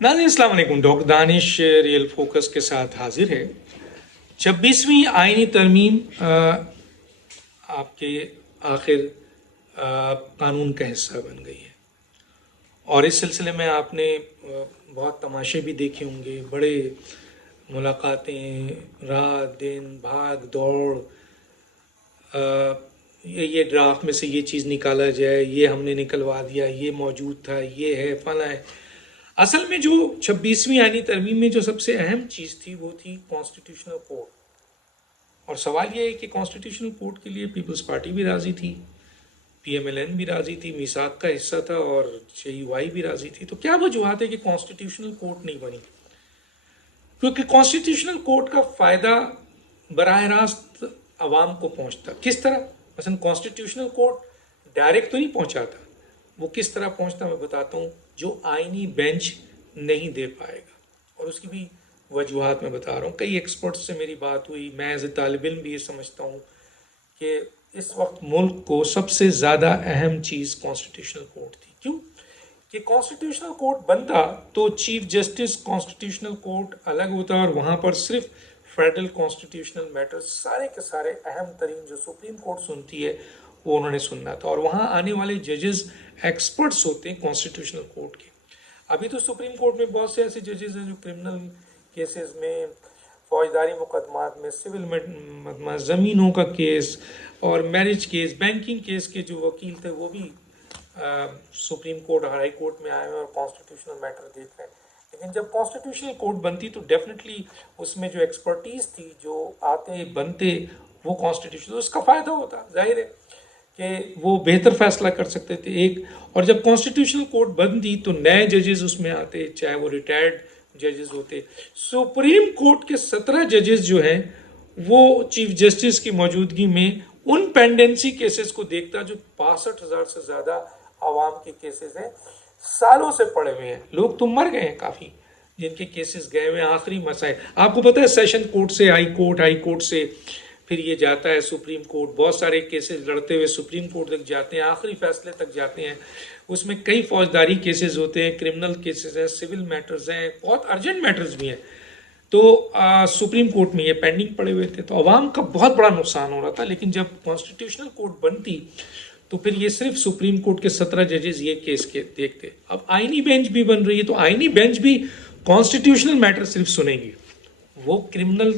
नाज़रीन अस्सलाम वालेकुम। डॉक्टर दानिश रियल फोकस के साथ हाजिर है। 26वीं आईनी तरमीम आपके आखिर कानून का हिस्सा बन गई है और इस सिलसिले में आपने बहुत तमाशे भी देखे होंगे, बड़े मुलाकातें, रात दिन भाग दौड़, ये ड्राफ्ट में से ये चीज़ निकाला जाए, ये हमने निकलवा दिया, ये मौजूद था, ये है, फला है। असल में जो 26वीं आईनी तरमीम में जो सबसे अहम चीज़ थी वो थी कॉन्स्टिट्यूशनल कोड। और सवाल ये है कि कॉन्स्टिट्यूशनल कोड के लिए पीपल्स पार्टी भी राज़ी थी, PMLN भी राज़ी थी, मीसाक का हिस्सा था और CUI भी राज़ी थी। तो क्या वजूहत है कि कॉन्स्टिट्यूशनल कोड नहीं बनी? क्योंकि कॉन्स्टिट्यूशनल कोड का फ़ायदा बराह रास्त आवाम को पहुँचता। किस तरह? मसलन कॉन्स्टिट्यूशनल कोड डायरेक्ट तो नहीं पहुँचाता, वो किस तरह पहुँचता मैं बताता हूँ, जो आईनी बेंच नहीं दे पाएगा। और उसकी भी वजूहत मैं बता रहा हूँ। कई एक्सपर्ट्स से मेरी बात हुई, मैं एज ए तालिब इल्म भी ये समझता हूँ कि इस वक्त मुल्क को सबसे ज़्यादा अहम चीज़ कॉन्स्टिट्यूशनल कोड थी। क्यों? कि कॉन्स्टिट्यूशनल कोड बनता तो चीफ जस्टिस कॉन्स्टिट्यूशनल कोर्ट अलग होता और वहाँ पर सिर्फ फेडरल कॉन्स्टिट्यूशनल मैटर्स सारे के सारे अहम तरीन जो सुप्रीम कोर्ट सुनती है वो उन्होंने सुनना था। और वहाँ आने वाले जजेस एक्सपर्ट्स होते हैं कॉन्स्टिट्यूशनल कोर्ट के। अभी तो सुप्रीम कोर्ट में बहुत से ऐसे जजेस हैं जो क्रिमिनल केसेस में, फौजदारी मुकदमात में, सिविल मुकदमा, ज़मीनों का केस और मैरिज केस, बैंकिंग केस के जो वकील थे वो भी सुप्रीम कोर्ट और हाई कोर्ट में आए हैं और कॉन्स्टिट्यूशनल मैटर देख रहे हैं। लेकिन जब कॉन्स्टिट्यूशनल कोर्ट बनती तो डेफिनेटली उसमें जो एक्सपर्टीज़ थी, जो आते बनते वो कॉन्स्टिट्यूशन, तो उसका फ़ायदा होता, जाहिर है कि वो बेहतर फैसला कर सकते थे एक। और जब कॉन्स्टिट्यूशनल कोर्ट बनती तो नए जजेस उसमें आते, चाहे वो रिटायर्ड जजेस होते। सुप्रीम कोर्ट के 17 जजेस जो हैं वो चीफ जस्टिस की मौजूदगी में उन पेंडेंसी केसेस को देखता जो 62,000 से ज़्यादा आवाम के केसेस हैं, सालों से पड़े हुए हैं। लोग तो मर गए हैं काफ़ी जिनके केसेस गए हुए हैं। आखिरी मसाइल आपको पता है, सेशन कोर्ट से हाई कोर्ट से फिर ये जाता है सुप्रीम कोर्ट। बहुत सारे केसेस लड़ते हुए सुप्रीम कोर्ट तक जाते हैं, आखिरी फैसले तक जाते हैं। उसमें कई फौजदारी केसेस होते हैं, क्रिमिनल केसेस हैं, सिविल मैटर्स हैं, बहुत अर्जेंट मैटर्स भी हैं। तो सुप्रीम कोर्ट में ये पेंडिंग पड़े हुए थे, तो आवाम का बहुत बड़ा नुकसान हो रहा था। लेकिन जब कॉन्स्टिट्यूशनल कोर्ट बनती तो फिर ये सिर्फ सुप्रीम कोर्ट के 17 जजेस ये केस के देखते। अब आईनी बेंच भी बन रही है तो आईनी बेंच भी कॉन्स्टिट्यूशनल मैटर सिर्फ सुनेगी, वो क्रिमिनल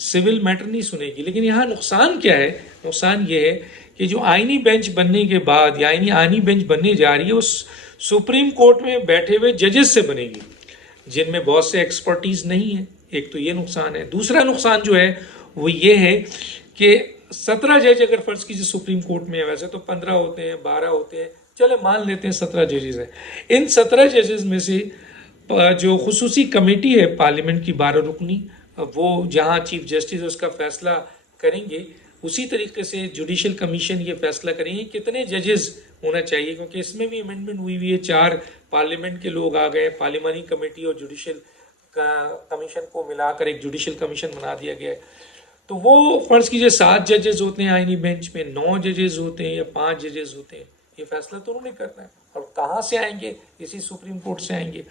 सिविल मैटर नहीं सुनेगी। लेकिन यहाँ नुकसान क्या है? नुकसान ये है कि जो आईनी बेंच बनने के बाद या आईनी बेंच बनने जा रही है उस सुप्रीम कोर्ट में बैठे हुए जजेस से बनेगी जिनमें बहुत से एक्सपर्टीज नहीं है। एक तो ये नुकसान है। दूसरा नुकसान जो है वो ये है कि 17 जज अगर फर्ज कीजिए सुप्रीम कोर्ट में है, वैसे तो 15 होते हैं, 12 होते हैं, चले मान लेते हैं 17 जजेस हैं। इन 17 जजेस में से जो खुसूसी कमेटी है पार्लियामेंट की 12 रुकनी, वो जहाँ चीफ जस्टिस उसका फैसला करेंगे, उसी तरीके से जुडिशल कमीशन ये फैसला करेंगे कितने जजेस होना चाहिए। क्योंकि इसमें भी अमेंडमेंट हुई है, 4 पार्लियामेंट के लोग आ गए, पार्लियामानी कमेटी और जुडिशल कमीशन को मिलाकर एक जुडिशल कमीशन बना दिया गया है। तो वो फर्ज कीजिए 7 जजेस होते हैं आईनी बेंच में, 9 जजेस होते हैं या 5 जजेस होते हैं, ये फैसला तो उन्होंने करना है। और कहाँ से आएंगे? इसी सुप्रीम कोर्ट से आएंगे।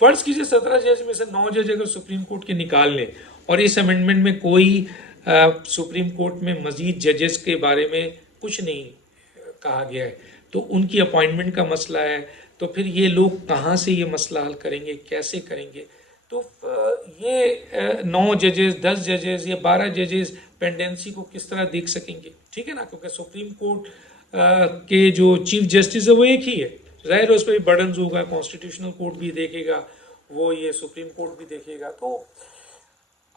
फर्ज कीजिए 17 जज में से 9 जज अगर सुप्रीम कोर्ट के निकाल लें और इस अमेंडमेंट में कोई सुप्रीम कोर्ट में मजीद जजेस के बारे में कुछ नहीं कहा गया है, तो उनकी अपॉइंटमेंट का मसला है। तो फिर ये लोग कहाँ से ये मसला हल करेंगे, कैसे करेंगे? तो ये 9 जजेस, 10 जजेस या 12 जजेस पेंडेंसी को किस तरह देख सकेंगे? ठीक है ना, क्योंकि सुप्रीम कोर्ट के जो चीफ जस्टिस है वो एक ही है, जाहिर है उस पर भी बर्डन होगा। कॉन्स्टिट्यूशनल कोर्ट भी देखेगा, वो ये सुप्रीम कोर्ट भी देखेगा। तो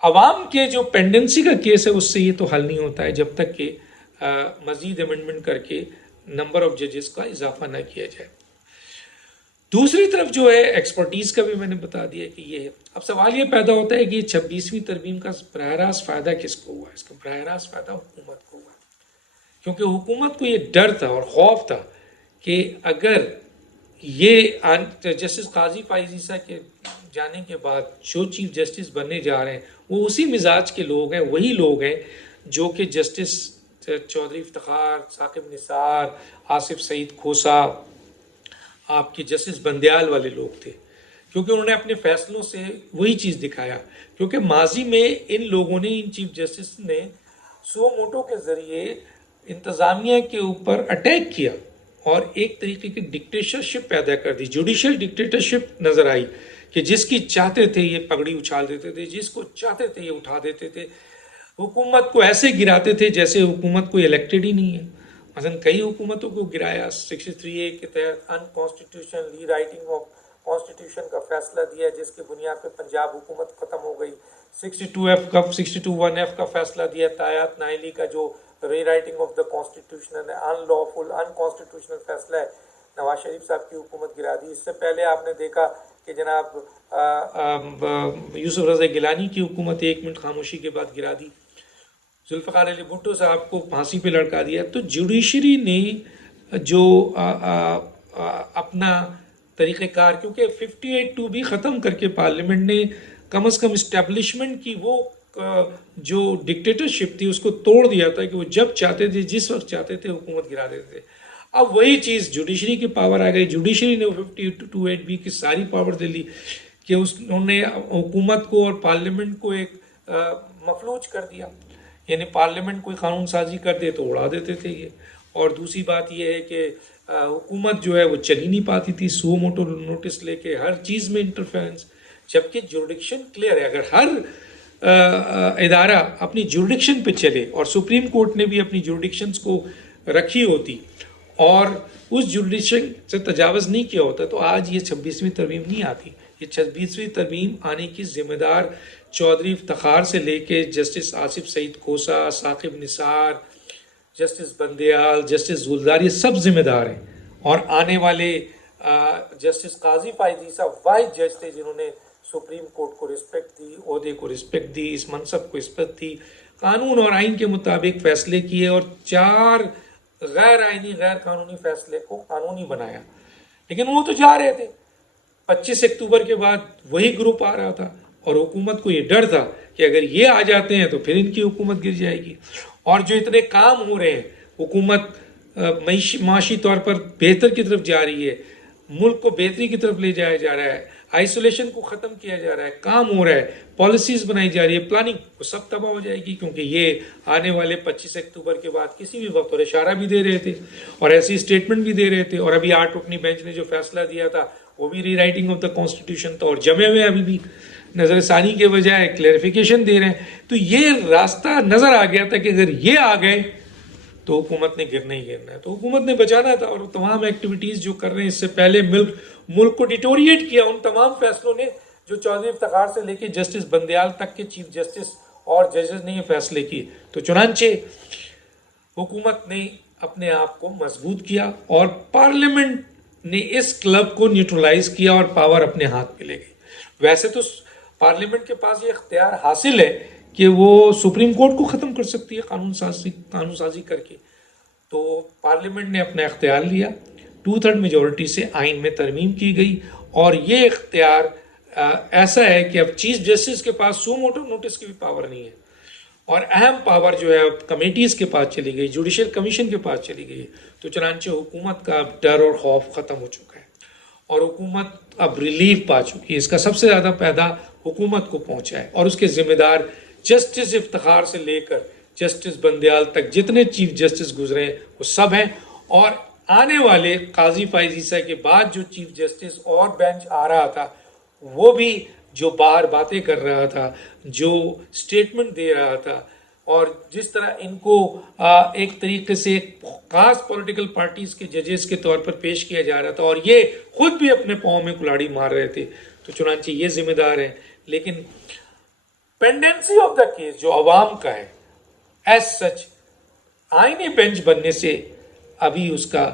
अवाम के जो पेंडेंसी का केस है उससे ये तो हल नहीं होता है जब तक कि मजीद अमेंडमेंट करके नंबर ऑफ जजेस का इजाफा ना किया जाए। दूसरी तरफ जो है एक्सपर्टीज़ का भी मैंने बता दिया कि ये है। अब सवाल ये पैदा होता है कि 26वीं तरमीम का बराह रास्त फ़ायदा किसको हुआ? इसका बराह रास्त फ़ायदा हुकूमत को हुआ, क्योंकि हुकूमत को ये डर था और खौफ था कि अगर ये जस्टिस काजी फाइज ईसा के जाने के बाद जो चीफ जस्टिस बनने जा रहे हैं वो उसी मिजाज के लोग हैं, वही लोग हैं जो कि जस्टिस चौधरी इफ्तिखार, साकिब निसार, आसिफ सईद खोसा, आपके जस्टिस बंदयाल वाले लोग थे, کیونکہ انہوں نے اپنے فیصلوں سے وہی چیز دکھایا. کیونکہ ماضی میں ان لوگوں نے، ان چیف جسٹس نے سو موٹو کے ذریعے انتظامیہ کے اوپر اٹیک کیا اور ایک طریقے کی ڈکٹیٹرشپ پیدا کر دی. جوڈیشل ڈکٹیٹرشپ نظر آئی کہ جس کی چاہتے تھے یہ پگڑی اچھال دیتے تھے، جس کو چاہتے تھے یہ اٹھا دیتے تھے. حکومت کو ایسے گراتے تھے جیسے حکومت کوئی الیکٹڈ ہی نہیں ہے. مثلا کئی حکومتوں کو گرایا. 63A کے تحت ان constitution rewriting of constitution کا فیصلہ دیا جس کی بنیاد پہ پنجاب حکومت ختم ہو گئی. 62(1)F کا فیصلہ دیا تایات نائلی کا جو rewriting of the constitution unlawful unconstitutional فیصلہ ہے. نواز شریف صاحب کی حکومت گرا دی. اس سے پہلے آپ نے دیکھا کہ جناب یوسف رضا گیلانی کی حکومت 1 منٹ خاموشی کے بعد گرا دی. ذوالفقار علی بھٹو صاحب کو پھانسی پہ لٹکا دیا. تو جوڈیشری نے جو اپنا طریقہ کار، کیونکہ 58(2) بھی ختم کر کے پارلیمنٹ نے کم از کم اسٹیبلشمنٹ کی وہ جو ڈکٹیٹرشپ تھی اس کو توڑ دیا تھا کہ وہ جب چاہتے تھے جس وقت چاہتے تھے حکومت گرا دیتے تھے. اب وہی چیز جوڈیشری کی پاور آ گئی. جوڈیشری نے 52(8) کی ساری پاور دے لی کہ انہوں نے حکومت کو اور پارلیمنٹ کو ایک مفلوج کر دیا. یعنی پارلیمنٹ کوئی قانون سازی کر دے تو اڑا دیتے تھے یہ. اور دوسری بات یہ ہے کہ حکومت جو ہے وہ چل ہی نہیں پاتی تھی. سو موٹو نوٹس لے کے ہر چیز میں انٹرفیرنس، جبکہ جوریڈکشن کلیئر ہے. اگر ہر ادارہ اپنی جوریڈکشن پہ چلے، اور سپریم کورٹ نے بھی اپنی جوریڈکشنز کو رکھی ہوتی اور اس جوریڈکشن سے تجاوز نہیں کیا ہوتا، تو آج یہ 26ویں ترمیم نہیں آتی. یہ 26ویں ترمیم آنے کی ذمہ دار چودھری افتخار سے لے کے جسٹس آصف سعید کھوسا، ثاقب نثار، جسٹس بندیال، جسٹس زولدار، یہ سب ذمہ دار ہیں. اور آنے والے جسٹس قاضی فائز عیسیٰ واحد جج تھے جنہوں نے سپریم کورٹ کو رسپیکٹ دی، عہدے کو رسپیکٹ دی، اس منصب کو رسپیکٹ دی، قانون اور آئین کے مطابق فیصلے کیے اور 4 غیر آئینی غیر قانونی فیصلے کو قانونی بنایا. لیکن وہ تو جا رہے تھے. 25 اکتوبر کے بعد وہی گروپ آ رہا تھا اور حکومت کو یہ ڈر تھا کہ اگر یہ آ جاتے ہیں تو پھر ان کی حکومت گر جائے گی. اور جو اتنے کام ہو رہے ہیں، حکومت معاشی طور پر بہتر کی طرف جا رہی ہے، ملک کو بہتری کی طرف لے جایا جا رہا ہے، آئسولیشن کو ختم کیا جا رہا ہے، کام ہو رہا ہے، پالیسیز بنائی جا رہی ہے، پلاننگ، وہ سب تباہ ہو جائے گی. کیونکہ یہ آنے والے 25 اکتوبر کے بعد کسی بھی وقت، اور اشارہ بھی دے رہے تھے اور ایسی اسٹیٹمنٹ بھی دے رہے تھے. اور ابھی 8 رکنی بینچ نے جو فیصلہ دیا تھا وہ بھی ری رائٹنگ آف دا کانسٹیٹیوشن تھا، اور جمے ہوئے ابھی بھی نظر ثانی کے بجائے کلیریفیکیشن دے رہے ہیں. تو یہ راستہ نظر آ گیا تھا کہ اگر یہ آ گئے تو حکومت نے گرنا ہی گرنا ہے. تو حکومت نے بچانا تھا، اور تمام ایکٹیویٹیز جو کر رہے ہیں اس سے پہلے ملک کو ڈیٹوریٹ کیا ان تمام فیصلوں نے جو چودھری افتخار سے لے کے جسٹس بندیال تک کے چیف جسٹس اور ججز نے یہ فیصلے کیے. تو چنانچہ حکومت نے اپنے آپ کو مضبوط کیا اور پارلیمنٹ نے اس کلب کو نیوٹرلائز کیا اور پاور اپنے ہاتھ میں لے گئی. ویسے تو پارلیمنٹ کے پاس یہ اختیار حاصل ہے کہ وہ سپریم کورٹ کو ختم کر سکتی ہے قانون سازی کر کے. تو پارلیمنٹ نے اپنا اختیار لیا، 2/3 میجورٹی سے آئین میں ترمیم کی گئی، اور یہ اختیار ایسا ہے کہ اب چیف جسٹس کے پاس سو موٹو نوٹس کی بھی پاور نہیں ہے، اور اہم پاور جو ہے اب کمیٹیز کے پاس چلی گئی، جوڈیشل کمیشن کے پاس چلی گئی. تو چنانچہ حکومت کا ڈر اور خوف ختم ہو چکا ہے اور حکومت اب ریلیف پا چکی ہے. اس کا سب سے زیادہ فائدہ حکومت کو پہنچا ہے، اور اس کے ذمہ دار جسٹس افتخار سے لے کر جسٹس بندیال تک جتنے چیف جسٹس گزرے ہیں وہ سب ہیں. اور آنے والے قاضی فائز عیسیٰ کے بعد جو چیف جسٹس اور بینچ آ رہا تھا وہ بھی جو باہر باتیں کر رہا تھا، جو سٹیٹمنٹ دے رہا تھا، اور جس طرح ان کو ایک طریقے سے خاص پولیٹیکل پارٹیز کے ججز کے طور پر پیش کیا جا رہا تھا، اور یہ خود بھی اپنے پاؤں میں کلاڑی مار رہے تھے. تو چنانچہ یہ ذمہ دار ہیں. لیکن پینڈنسی آف دا کیس جو عوام کا ہے، ایز سچ آئینی بینچ بننے سے ابھی اس کا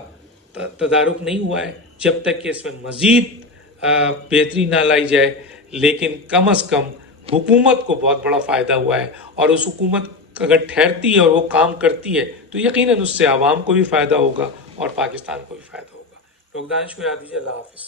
تدارک نہیں ہوا ہے جب تک کہ اس میں مزید بہتری نہ لائی جائے. لیکن کم از کم حکومت کو بہت بڑا فائدہ ہوا ہے، اور اس حکومت اگر ٹھہرتی ہے اور وہ کام کرتی ہے تو یقیناً اس سے عوام کو بھی فائدہ ہوگا اور پاکستان کو بھی فائدہ ہوگا. ڈاکٹر دانش کو یاد دیجیے. اللہ حافظ.